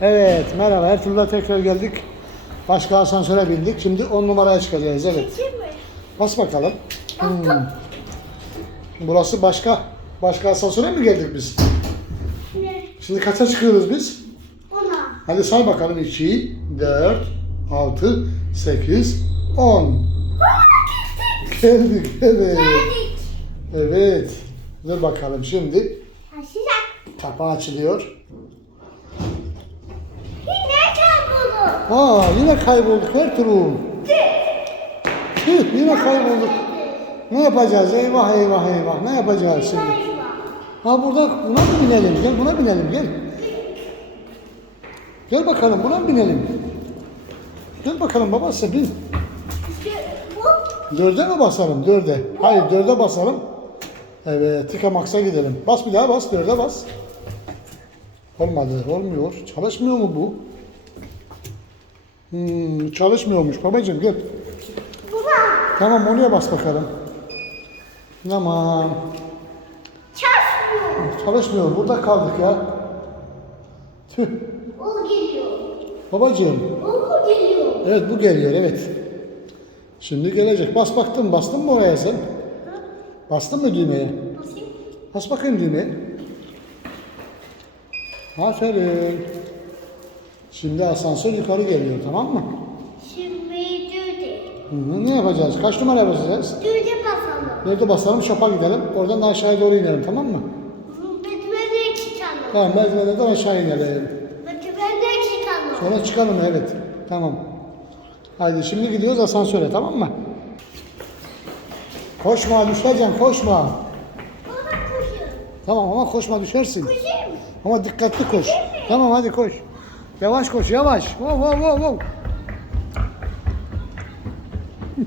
Evet merhaba Ertuğrul'a tekrar geldik. Başka asansöre bindik. Şimdi 10 numaraya çıkacağız evet. Bas bakalım. Hmm. Burası başka. Başka asansöre mi geldik biz? Ne? Şimdi kaça çıkıyoruz biz? Ona. Hadi say bakalım 2, 4, 6, 8, 10. Geldik evet. Geldik. Evet. Dur bakalım şimdi. Açacak. Kapağı açılıyor. Yine kaybolur. Aa yine kaybolduk Ertuğrul. Tüh yine kaybolduk. Ne yapacağız? Eyvah eyvah eyvah. Ne yapacağız şimdi? Ha burada buna mı binelim? Gel buna binelim gel. Gel bakalım buna mı binelim? Gel bakalım babası bin. Dörde mi basalım? Dörde. Hayır dörde basalım. Evet Tika Max'a gidelim. Bas bir daha bas. Dörde bas. Olmadı. Olmuyor. Çalışmıyor mu bu? Hmm, çalışmıyormuş babacığım gel. buna Tamam oraya bas bakalım. Tamam. çalışmıyor. Çalışmıyor. Burada kaldık ya. Tüh. O geliyor. Babacığım. O mu geliyor? Evet bu geliyor evet. Şimdi gelecek. Bas baktın. Bastın mı oraya sen? Bastın mı düğmeye? Basayım. Bas bakayım düğmeye. Aferin. Şimdi asansör yukarı geliyor tamam mı? Şimdi düğde. Hı hı, ne yapacağız? Kaç numaraya basacağız? Düğde basalım. Nerede basalım? Şopa gidelim. Oradan da aşağıya doğru inelim tamam mı? Bedmene çıkalım. Tamam merdivenden aşağı inelim. Bedmene çıkalım. Sonra çıkalım evet. Tamam. Haydi şimdi gidiyoruz asansöre tamam mı? Koşma düşeceksin koşma. Baba koşuyor. Tamam ama koşma düşersin. Koşayım? Ama dikkatli koş. Tamam hadi koş. Yavaş koş yavaş. Wow wow wow wow.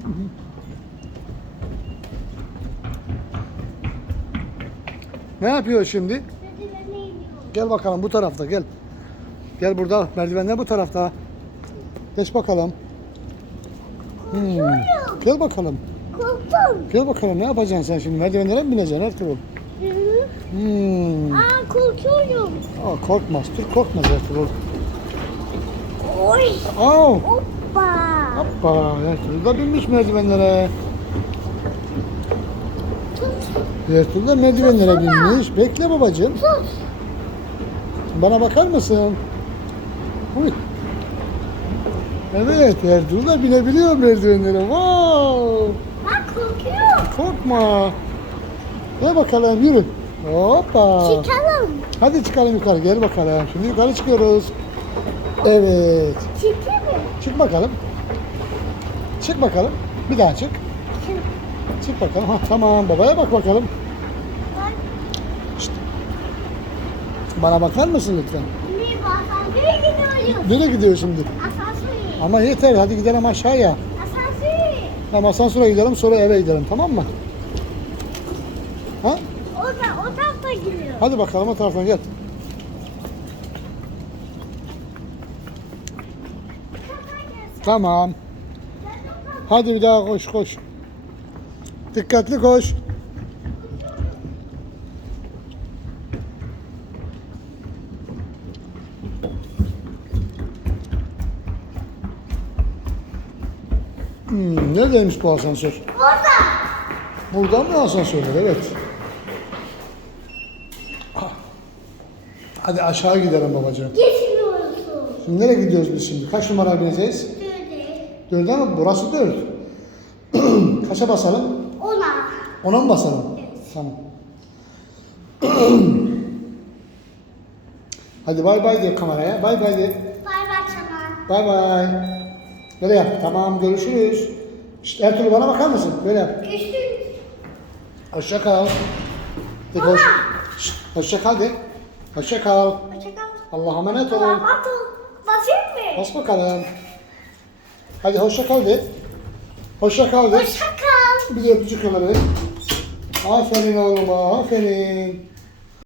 ne yapıyor şimdi? Gel bakalım bu tarafta gel. Gel burada merdivenler bu tarafta. Geç bakalım. Hmm. Gel bakalım. Korktum. Gel bakalım ne yapacaksın sen şimdi? Merdivenlere mi bineceksin Ertuğrul? Hmm. Aa korkuyorum. Aa, korkmaz. Dur korkmaz Ertuğrul. Oy. Aa, Hoppa. hoppa. Ertuğrul da binmiş merdivenlere. Tut. Ertuğrul da merdivenlere binmiş. Bekle babacığım. Tut. Bana bakar mısın? Uy. Evet Ertuğrul da binebiliyor merdivenlere. Wow. Ben korkuyorum. Korkma. Gel bakalım yürü. Hoppa. Çıkalım. Hadi çıkalım yukarı. Gel bakalım. Şimdi yukarı çıkıyoruz. Evet. Çıkayım mı? Çık bakalım. Çık bakalım. Bir daha çık. Çık bakalım. Ha, tamam. Babaya bak bakalım. Şşt. Bana bakar mısın lütfen? Ne asansöre gidiyoruz. Nereye gidiyor şimdi? Asansöre. Ama yeter. Hadi gidelim aşağıya. Asansöre. Tamam asansöre gidelim sonra eve gidelim. Tamam mı? Ha? O da o tarafta gidiyor. Hadi bakalım o taraftan gel. Tamam. Hadi bir daha koş koş. Dikkatli koş. Hmm, neredeymiş bu asansör? Orada. Buradan mı asansörler? Evet. Ah. Hadi aşağı gidelim babacığım. Geçmiyorsun. Şimdi nereye gidiyoruz biz şimdi? Kaç numara bineceğiz? Dörde mi? Burası dört. Kaça basalım? Ona. Ona mı basalım? Evet. Tamam. Hadi bay bay de kameraya. Bay bay de. Bay bay sana. Bay bay. Böyle yap. Tamam görüşürüz. İşte Ertuğrul bana bakar mısın? Böyle yap. Güçlü. Hoşça kal. De hoş. Şşt, Hoşça kal de. Hoşça kal. Hoşçakal. Allah'a emanet ol. Batu. Basayım mı? Bas bakalım. Hadi hoşça kal de. Hoşça kal de. Hoşçakal. Bir de öpücük be. Aferin oğluma, aferin.